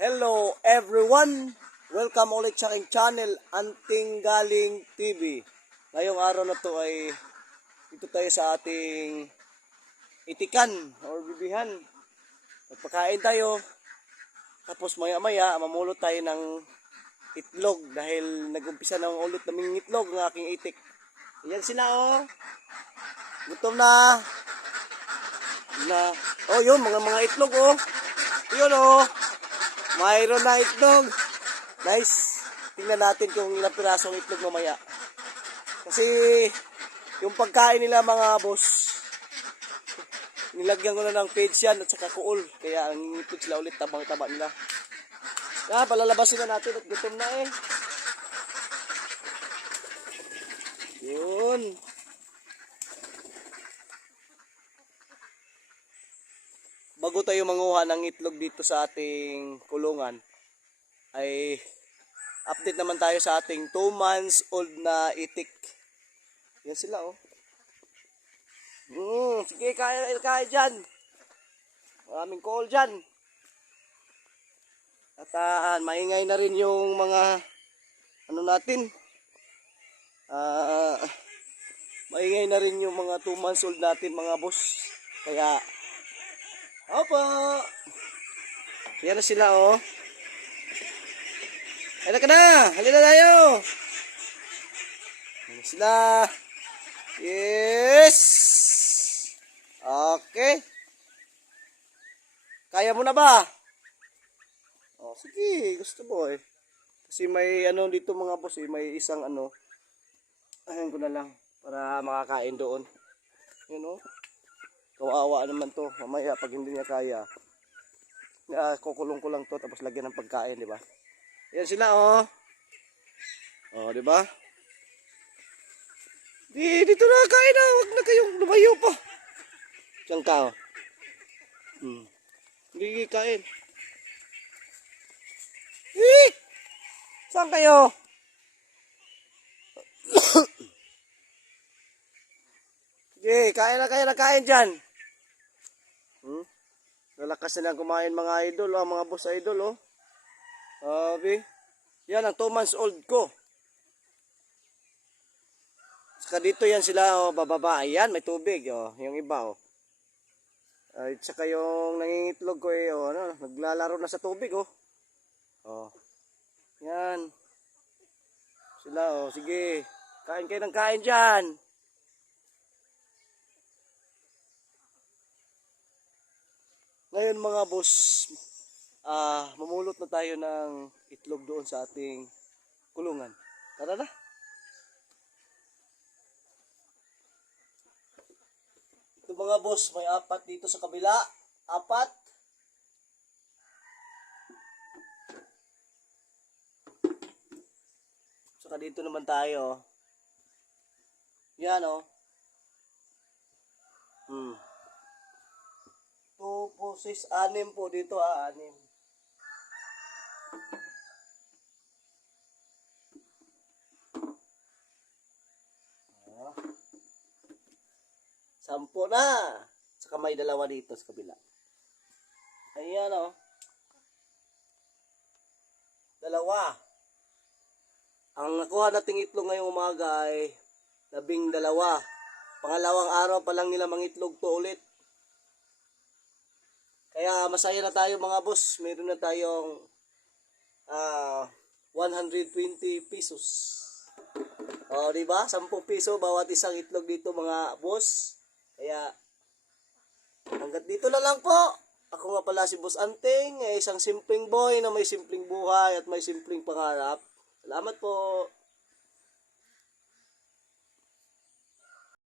Hello everyone! Welcome ulit sa aking channel, Anting Galing TV. Ngayong araw na to ay ito tayo sa ating itikan or bibihan. Magpakain tayo. Tapos maya maya mamulot tayo ng itlog dahil nag-umpisa na ang ulit naming itlog ng aking itik. Ayan sila oh. Gutom na. Na. Oh, yun mga mga itlog oh. Yun oh. Mayroon na itlog. Guys, tingnan natin kung ilang pirasong itlog mamaya. Kasi yung pagkain nila mga boss, nilagyan ko na ng page yan at saka kuol. Kaya ang itlog sila ulit tabang-taba nila. Kaya palalabasin na natin at gutom na eh. Yun. Bago tayo manguha ng itlog dito sa ating kulungan, ay update naman tayo sa ating 2 months old na itik. Yan sila oh. Mm, sige, kaya kaya dyan. Maraming call dyan. At ah, maingay na rin yung mga ano natin. Ah, maingay na rin yung mga 2 months old natin mga boss. Kaya Opo. Yan na sila oh. Halika ka na. Halika tayo. Yan na sila. Yes. Okay. Kaya mo na ba? Oh, sige. Gusto mo eh. Kasi may ano dito mga boss eh. May isang ano. Ayan ko na lang. Para makakain doon. Yun oh. Kawawa naman to. Mamaya pag hindi niya kaya. Uh, kukulong ko lang to tapos lagyan ng pagkain, di ba? Yan sila oh. Oh, di ba? Di dito na kain na, wag na kayong lumayo pa. Diyan ka oh. Hmm. Hindi kain. Eh! Saan kayo? Sige, kain na kayo na kain dyan. Hmm? Lalakas na kumain mga idol, oh, mga boss idol, oh. Sabi. Yan ang 2 months old ko. Saka dito yan sila, oh, bababa. Ayan, may tubig, oh. Yung iba, oh. Ay, saka yung nangingitlog ko, eh, oh, ano, naglalaro na sa tubig, oh. Oh. Yan. Sila, oh, sige. Kain kayo ng kain dyan. Ngayon mga boss, ah mamulot na tayo ng itlog doon sa ating kulungan. Tara na. Ito mga boss, may apat dito sa kabila. Apat. Saka dito naman tayo. Yan oh. Hmm. 2 po, 6, 6 po dito ah, 6. Ah. Sampo na. Saka may dalawa dito sa kabila. Ayan oh. Dalawa. Ang nakuha nating itlog ngayong umaga ay labing dalawa. Pangalawang araw pa lang nila mangitlog to ulit. Kaya masaya na tayo mga boss. Meron na tayong ah 120 pesos. O, di ba? 10 piso bawat isang itlog dito mga boss. Kaya hanggat dito na lang po. Ako nga pala si Boss Anting, eh, isang simpleng boy na may simpleng buhay at may simpleng pangarap. Salamat po.